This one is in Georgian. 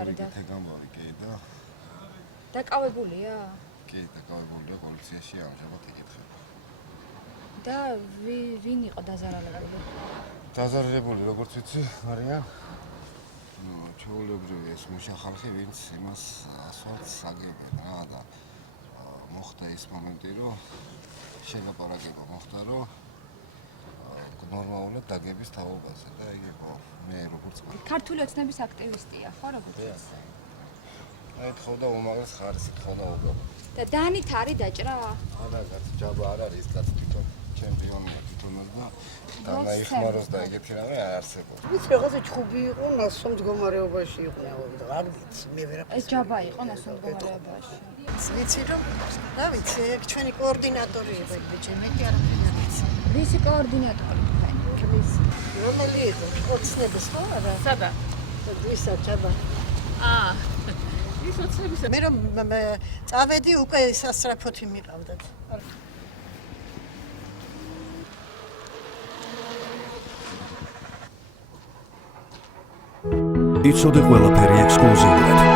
თეგამბარი კი და დაკავებულია? კი, დაკავებულია პოლიციაში ამჟამად იკითხება. და ვინ იყო დაზარალებული? დაზარალებული როგორც ვიცი, არიან ჩვეულებრივი ეს მუშა ხალხი, ვინც იმას ასვათს აგებენ რა და მოხდა ის მომენტი, რომ შეგაპარაკება მოხდა, რომ ნორმალურად დაგების თაობაზე და იყო მე როგორც ქართული ოცნების აქტივისტია, ხო როგორც ვიცი? აი თხოვდა უმაღლეს ხარისხს, თხოვდა უგო. და დანით არის დაჭრა? არა, ჯაბა არ არის, კაც თვითონ ჩემპიონია თვითონაც და დანაიხმაროს და ეგეთი რამე არ არსებობს. ვიცი რაღაცა ჩხუბი იყო, ნასო მდგომარეობაში იყვნენ და არ ვიცი, მე ვერაფერს. ეს ჯაბა იყო ნასო მდგომარეობაში. ვიცი რომ, რა ვიცი, ეგ ჩვენი კოორდინატორი იყო ბიჭი, მე კი არაფერი არ ვიცი. ვისი კოორდინატორი თქვენ? რომელი იყო? ოცნების ხო არა? საბა. ვისა ჯაბა. ის ოცნების მე რომ წავედი უკვე სასწრაფოთი მიყავდათ. იცოდე ყველაფერი ექსკლუზიურად